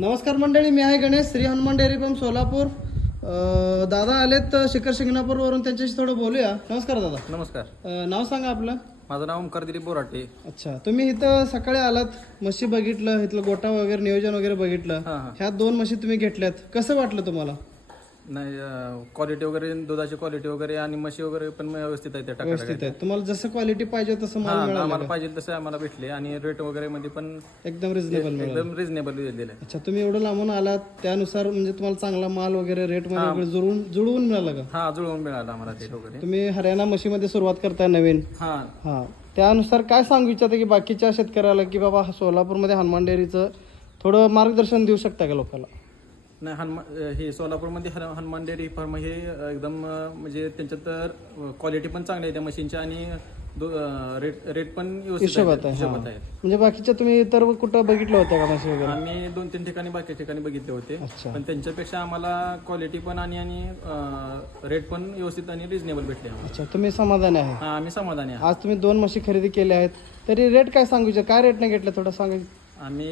नमस्कार मंडळी, मी आहे गणेश, श्री हनुमान डेअरी फार्म सोलापूर. दादा आलेत शिखर शिंगणापूरवरून, त्यांच्याशी थोडं बोलूया. नमस्कार दादा. नमस्कार. नाव सांगा आपलं. माझं नाव ओंकार दिलीप बोराटे. अच्छा, तुम्ही इथं सकाळी आलात, म्हशी बघितलं, इथलं गोटा वगैरे नियोजन वगैरे बघितलं. ह्या 2 म्हशी तुम्ही घेतल्यात, कसं वाटलं तुम्हाला? नाही, क्वालिटी वगैरे, दुधाची क्वालिटी वगैरे आणि म्हशी वगैरे पण व्यवस्थित आहे. त्या व्यवस्थित आहे. तुम्हाला जसं क्वालिटी पाहिजे तसं माल मिळाला? आम्हाला पाहिजे तसे आम्हाला भेटले आणि रेट वगैरे मध्ये पण एकदम रिझनेबल मिळाला. एकदम रिझनेबल दिले. अच्छा, तुम्ही एवढं लांबून आलात, त्यानुसार म्हणजे तुम्हाला चांगला माल वगैरे रेट मध्ये जुळवून मिळाला का? हा, जुळवून मिळाला आम्हाला रेट वगैरे. तुम्ही हरियाणा म्हशीमध्ये सुरुवात करताय नवीन. हा, त्यानुसार काय सांगू इच्छिता की बाकीच्या शेतकऱ्याला की बाबा सोलापूरमध्ये हनुमान डेअरीचं थोडं मार्गदर्शन देऊ शकता का लोकांना? नाही, हे सोलापूरमध्ये हनुमान डेअरी फार्म हे एकदम म्हणजे त्यांच्यात क्वालिटी पण चांगली आहे त्या मशीनची आणि रेट पण हिशोबात आहे. म्हणजे बाकीच्या तुम्ही इतर कुठं बघितलं होतं का म्हशी वगैरे? आम्ही 2-3 ठिकाणी बाकी ठिकाणी बघितले होते. पण त्यांच्यापेक्षा आम्हाला क्वालिटी पण आणि रेट पण व्यवस्थित आणि रिजनेबल भेटले. अच्छा, तुम्ही समाधानी आहे? हा, आम्ही समाधानी आहे. आज तुम्ही 2 म्हशी खरेदी केल्या आहेत, तरी रेट काय सांगू इच्छिता? काय रेटने घेतलं थोडं सांगा. आम्ही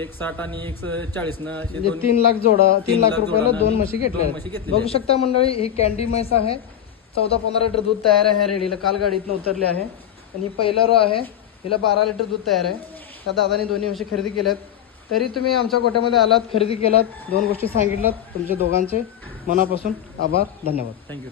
1,60 आणि 1,40 म्हणजे 3 लाख जोडा, 3 लाख रुपयाला 2 म्हशी घेतल्या. बघू शकता मंडळी, ही कॅन्डी म्हैस आहे. 14-15 लिटर दूध तयार आहे ह्या रेडीला. काल गाडीतनं उतरले आहे. आणि ही पहिला रो आहे, हिला 12 लिटर दूध तयार आहे. त्या दादाने दोन्ही म्हशी खरेदी केल्यात. तरी तुम्ही आमच्या गोट्यामध्ये आलात, खरेदी केलात, 2 गोष्टी सांगितल्यात. तुमचे दोघांचे मनापासून आभार, धन्यवाद. थँक्यू.